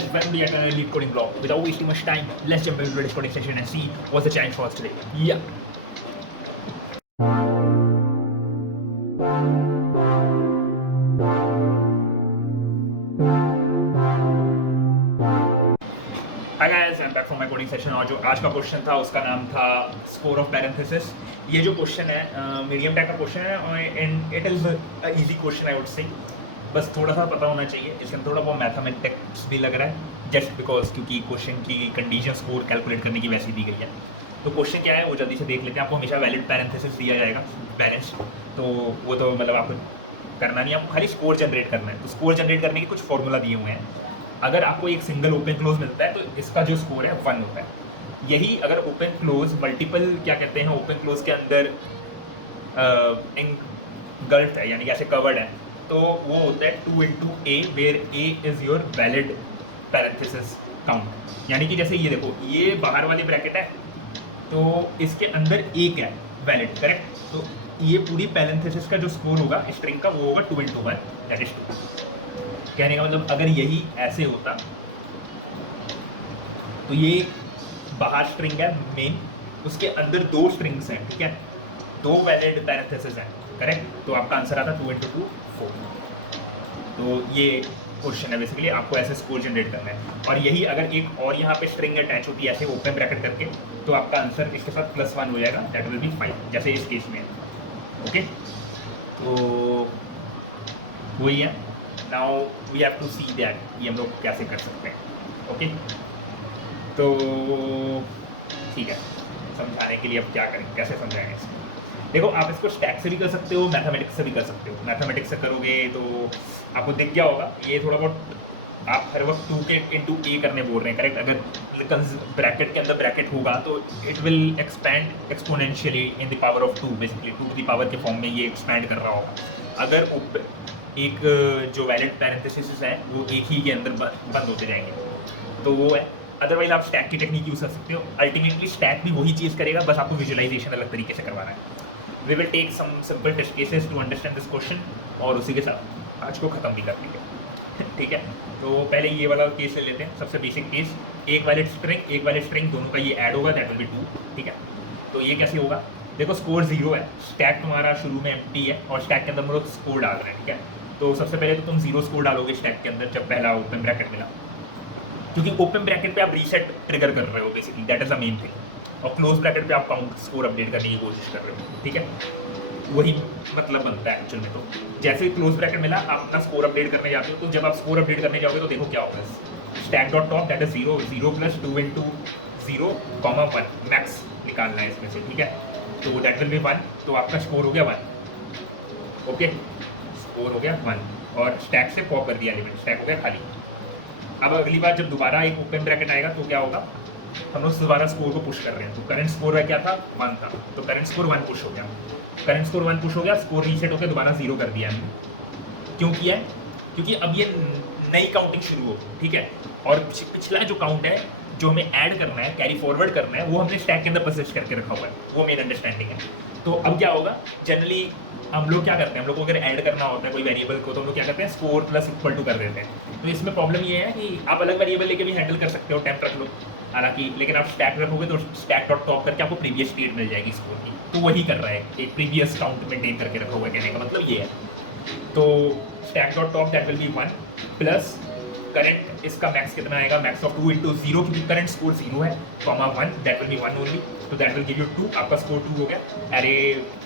guys, welcome to yet another Lead Coding Blog. Without wasting much time, let's jump into today's coding session and see what's the challenge for us today. Yeah. Hi guys, I'm back from my coding session और जो आज का question था उसका नाम था score of parenthesis. ये जो क्वेश्चन है मीडियम टाइप का क्वेश्चन है और it is easy question I would say. बस थोड़ा सा पता होना चाहिए, इसमें थोड़ा बहुत मैथमेटिक्स भी लग रहा है जस्ट बिकॉज क्योंकि क्वेश्चन की कंडीशन स्कोर कैलकुलेट करने की वैसी दी गई है। तो क्वेश्चन क्या है वो जल्दी से देख लेते हैं। आपको हमेशा वैलिड पैरेंथेसिस दिया जाएगा बैलेंस, तो वो तो मतलब आपको करना नहीं, आपको खाली स्कोर जनरेट करना है। तो स्कोर जनरेट करने के कुछ फॉर्मूला दिए हुए हैं। अगर आपको एक सिंगल ओपन क्लोज मिलता है तो इसका जो स्कोर है 1 होता है। यही अगर ओपन क्लोज मल्टीपल क्या कहते हैं ओपन क्लोज के अंदर गल्फ है यानी कि ऐसे कवर्ड है तो वो होता है 2 into a where a is your valid parenthesis count. यानी कि जैसे ये देखो ये बाहर वाली ब्रैकेट है तो इसके अंदर एक है वैलिड, करेक्ट। तो ये पूरी पैरेंथेसिस का जो स्कोर होगा स्ट्रिंग का वो होगा 2 into 1 दैट इज 2। कहने का मतलब अगर यही ऐसे होता तो ये बाहर स्ट्रिंग है मेन, उसके अंदर 2 स्ट्रिंग्स हैं, ठीक है, 2 वैलिड पैरेंथेसिस हैं, करेक्ट। तो आपका आंसर आता 2 into 2 4। तो ये क्वेश्चन है बेसिकली, आपको ऐसे स्कोर जनरेट करना है। और यही अगर एक और यहाँ पे स्ट्रिंग अटैच होती है ऐसे ओपन ब्रैकेट करके तो आपका आंसर इसके साथ +1 हो जाएगा, दैट विल बी 5 जैसे इस केस में। ओके, तो वही है। Now we have to see that ये हम लोग कैसे कर सकते हैं। ओके, तो ठीक है, समझाने के लिए अब क्या करें, कैसे समझाएंगे इसको। देखो आप इसको स्टैक से भी कर सकते हो, मैथमेटिक्स से भी कर सकते हो। मैथमेटिक्स से करोगे तो आपको दिख गया होगा ये थोड़ा बहुत आप हर वक्त 2 के into a करने बोल रहे हैं, करेक्ट। अगर ब्रैकेट के अंदर ब्रैकेट होगा तो it will expand exponentially in the power of 2, basically 2 की पावर के फॉर्म में ये एक्सपैंड कर रहा होगा। अगर एक जो वैलिड पैरेंथेसिस है वो एक ही के अंदर बंद होते जाएंगे तो वो है। अदरवाइज आप स्टैक की टेक्निक यूज़ कर सकते हो। अल्टीमेटली स्टैक भी वही चीज़ करेगा, बस आपको विजुअलाइजेशन अलग तरीके से करवाना है। We will take some simple test cases to understand this question और उसी के साथ आज को ख़त्म भी कर देंगे। ठीक है, तो पहले ये वाला केस ले लेते हैं, सबसे बेसिक केस। एक वैलिड स्ट्रिंग दोनों का ये ऐड होगा, दैट विल बी 2, ठीक है। तो ये कैसे होगा, देखो स्कोर 0 है, स्टैक तुम्हारा शुरू में एम्प्टी है और स्टैक के अंदर हम लोग स्कोर डाल रहे हैं, ठीक है। तो सबसे पहले तो तुम 0 स्कोर डालोगे स्टैक के अंदर जब पहला ओपन ब्रैकेट मिला, क्योंकि ओपन ब्रैकेट पे आप रीसेट ट्रिगर कर रहे हो basically, that is the main thing. और क्लोज ब्रैकेट पे आप काउंट स्कोर अपडेट करने की कोशिश कर रहे हो, ठीक है। वही मतलब बनता है एक्चुअल में। तो जैसे ही क्लोज ब्रैकेट मिला आप अपना स्कोर अपडेट करने जाते हो, तो जब आप स्कोर अपडेट करने जाओगे तो देखो क्या होगा, stack dot top that is 0 0 + 2 into 0, 1 max निकालना है इसमें से, ठीक है। तो दैट विल बी 1, तो आपका स्कोर हो गया 1। ओके, स्कोर हो गया 1 और स्टैक से पॉप कर दिया एलिमेंट, स्टैक हो गया खाली। अब अगली बार जब दोबारा एक ओपन ब्रैकेट आएगा तो क्या होगा, हम लोग दोबारा स्कोर को पुश कर रहे हैं। तो करंट स्कोर क्या था 1 था, तो करंट स्कोर 1 पुश हो गया, करंट स्कोर 1 पुश हो गया, स्कोर रीसेट होकर दोबारा 0 कर दिया हमने। क्यों किया है, क्योंकि अब ये नई काउंटिंग शुरू हो, ठीक है। और पिछला जो काउंट है जो हमें ऐड करना है, कैरी फॉरवर्ड करना है, वो हमने स्टैक के अंदर परसिस्ट करके रखा हुआ है, वो मेन अंडरस्टैंडिंग है। तो अब क्या होगा, जनरली हम लोग क्या करते हैं, हम लोग को अगर ऐड करना होता है कोई वेरिएबल को तो हम लोग क्या करते हैं, स्कोर += कर देते हैं। तो इसमें प्रॉब्लम ये है कि आप अलग वेरिएबल लेके भी हैंडल कर सकते हो, टेम्प रख लो हालांकि, लेकिन आप स्टैक रखोगे तो स्टैक डॉट टॉप करके आपको प्रीवियस स्टेट मिल जाएगी स्कोर की। तो वही कर रहा है, एक प्रीवियस काउंट मेंटेन करके रखा हुआ है, कहने का मतलब ये है। तो stack dot top that will be 1 plus current, इसका मैक्स कितना आएगा, मैक्स ऑफ 2 into 0, क्योंकि करंट स्कोर 0 है, comma 1 that will be 1 only, तो दैट विल गिव यू 2। आपका स्कोर 2 हो गया, अरे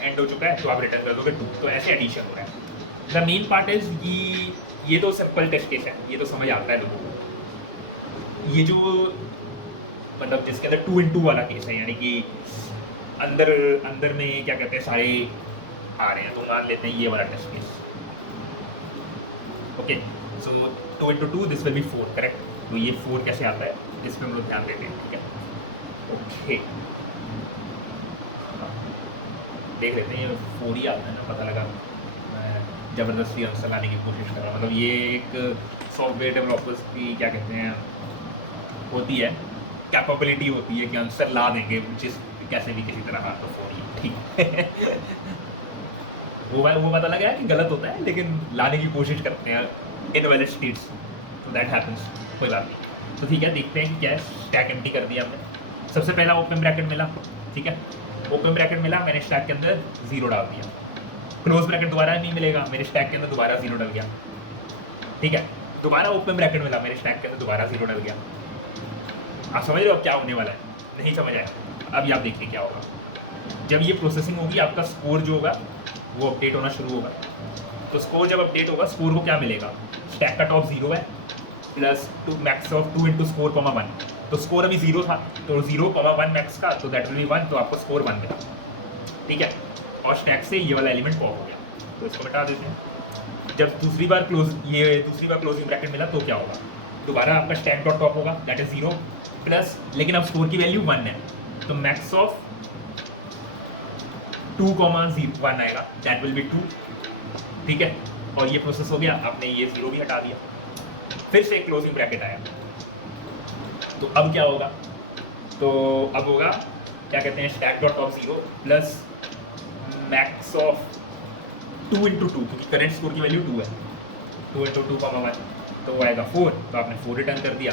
एंड हो चुका है तो आप रिटर्न कर दोगे 2। तो ऐसे एडिशन हो रहा है। द मेन पार्ट इज ये तो सिंपल टेस्ट केस है, ये तो समझ आता है लोगों को। ये जो मतलब जिसके अंदर 2 into वाला केस है, यानी कि अंदर में क्या कहते हैं सारे आ रहे हैं, तो मान लेते हैं ये वाला test case. Okay, so 2 into 2 this will be 4, correct. तो ये 4 कैसे आता है इस पर हम लोग ध्यान देते हैं, ठीक है। ओके, देख लेते हैं, ये 4 ही आता है ना, पता लगा मैं ज़बरदस्ती आंसर लाने की कोशिश कर रहा हूँ। मतलब ये एक सॉफ्टवेयर डेवलपर्स की क्या कहते हैं होती है, कैपेबिलिटी होती है कि आंसर ला देंगे जिस कैसे भी किसी तरह। हाँ, तो 4 ही ठीक है। वो पता लगा है कि गलत होता है लेकिन लाने की कोशिश करते हैं इनवैलिड स्टेट्स। तो दैट हैपेंस, कोई बात नहीं। तो ठीक है, देखते हैं कि क्या है। स्टैक एम्प्टी कर दिया हमने। सबसे पहला ओपन ब्रैकेट मिला, ठीक है, ओपन ब्रैकेट मिला, मैंने स्टैक के अंदर 0 डाल दिया। क्लोज ब्रैकेट दोबारा नहीं मिलेगा, मेरे स्टैक के अंदर दोबारा 0 डल गया, ठीक है। दोबारा ओपन ब्रैकेट मिला, मेरे स्टैक के अंदर दोबारा 0 डल गया। आप समझ रहे हो अब क्या होने वाला है? नहीं समझ आया? अभी आप देखिए क्या होगा। जब ये प्रोसेसिंग होगी, आपका स्कोर जो होगा वो अपडेट होना शुरू होगा। तो स्कोर जब अपडेट होगा, स्कोर को क्या मिलेगा? स्टैक का टॉप 0 है plus two max of 2 into score comma 1। तो स्कोर अभी 0 था, तो 0 कॉमा 1 मैक्स का, तो दैट विल बी 1, तो आपको स्कोर 1 मिला, ठीक है। और स्टैक से ये वाला एलिमेंट पॉप हो गया, तो इसको मिटा देते हैं। जब दूसरी बार क्लोजिंग ब्रैकेट मिला तो क्या होगा? दोबारा आपका स्टैक डॉट टॉप होगा, दैट इज 0 प्लस, लेकिन अब स्कोर की वैल्यू 1 है, तो मैक्स ऑफ 2,1 आएगा, दैट विल बी 2, ठीक है। और ये प्रोसेस हो गया, आपने ये 0 भी हटा दिया, फिर से क्लोजिंग ब्रैकेट आया। तो अब क्या होगा? तो अब होगा क्या कहते हैं, stack dot top 0 plus max of 2 into 2, क्योंकि करंट स्कोर की वैल्यू 2 है, 2 इंटू 2,1, तो वो आएगा 4, तो आपने 4 रिटर्न कर दिया।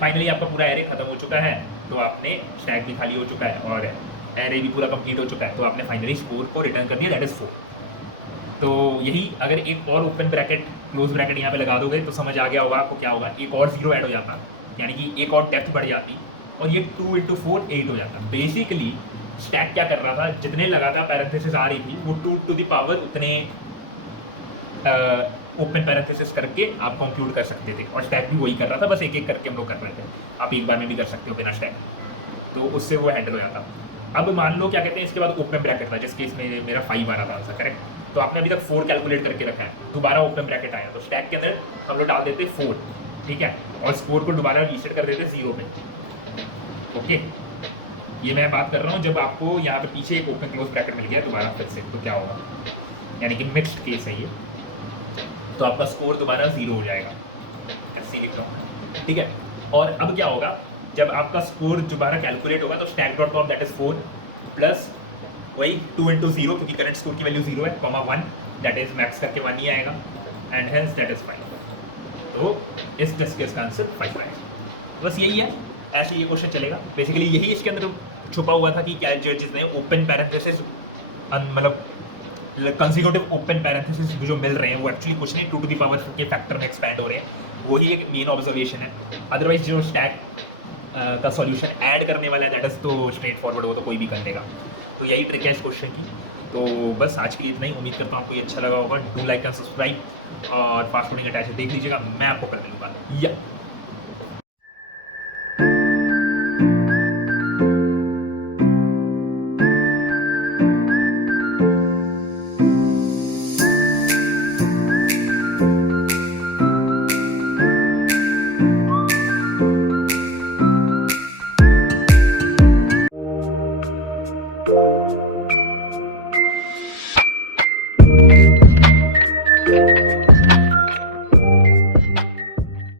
फाइनली आपका पूरा एरे खत्म हो चुका है, तो आपने स्टैक भी खाली हो चुका है और एरे भी पूरा कंप्लीट हो चुका है, तो आपने फाइनली स्कोर को रिटर्न कर दिया, दैट इज 4। तो यही, अगर एक और ओपन ब्रैकेट क्लोज ब्रैकेट यहाँ पे लगा दोगे तो समझ आ गया होगा आपको क्या होगा। एक और 0 ऐड हो जाता, यानी कि एक और डेप्थ बढ़ जाती, और ये 2 इंटू 4 8 हो जाता। बेसिकली स्टैक क्या कर रहा था, जितने लगातार पैरेंथेसिस आ रही थी वो 2 टू द पावर उतने ओपन पैरेंथेसिस करके आप कंप्यूट कर सकते थे, और स्टैक भी वही कर रहा था, बस एक एक करके हम लोग कर रहे थे। आप एक बार में भी कर सकते हो बिना स्टैक, तो उससे वो हैंडल हो जाता। अब मान लो क्या कहते हैं, इसके बाद ओपन ब्रैकेट था, जिस केस में मेरा 5 आ रहा था आंसर, करेक्ट। तो आपने अभी तक 4 कैलकुलेट करके रखा है, दोबारा ओपन ब्रैकेट आया, तो स्टैक के अंदर हम लोग डाल देते 4, ठीक है, और स्कोर को दोबारा रीसेट कर देते 0 पे, ओके। ये मैं बात कर रहा हूँ जब आपको यहाँ पे पीछे एक ओपन क्लोज ब्रैकेट मिल गया दोबारा फिर से, तो क्या होगा, यानी कि मिक्स्ड केस है ये, तो आपका स्कोर दोबारा 0 हो जाएगा, ऐसे लिख रहा हूँ, ठीक है। और अब क्या होगा, जब आपका स्कोर दोबारा कैलकुलेट होगा, तो stack dot top that is 4 plus वही 2 इंटू 0, क्योंकि करंट स्कोर की वैल्यू 0 है, कॉमा 1, दैट इज मैक्स करके 1 ही आएगा, एंड हेंस दैट इज 5। तो इस टेस्ट केस का आंसर 5 आएगा। बस यही है, ऐसे ये क्वेश्चन चलेगा। बेसिकली यही इसके अंदर छुपा हुआ था कि क्या जिसने ओपन पैरेंथेसिस, मतलब कंसेक्यूटिव ओपन पैरेंथेसिस जो मिल रहे हैं वो एक्चुअली कुछ नहीं, 2 टू द पावर के फैक्टर में एक्सपैंड हो रहे हैं, वही एक मेन ऑब्जर्वेशन है। अदरवाइज जो स्टैक का सॉल्यूशन ऐड करने वाला है दैट इज तो स्ट्रेट फॉरवर्ड, वो तो कोई भी कर लेगा। तो यही ट्रिक है इस क्वेश्चन की। तो बस आज के लिए इतना ही, उम्मीद करता हूँ आपको ये अच्छा लगा होगा। डू लाइक एंड सब्सक्राइब, और फास्ट फूडिंग अटैच देख लीजिएगा, मैं आपको कर दूँगा या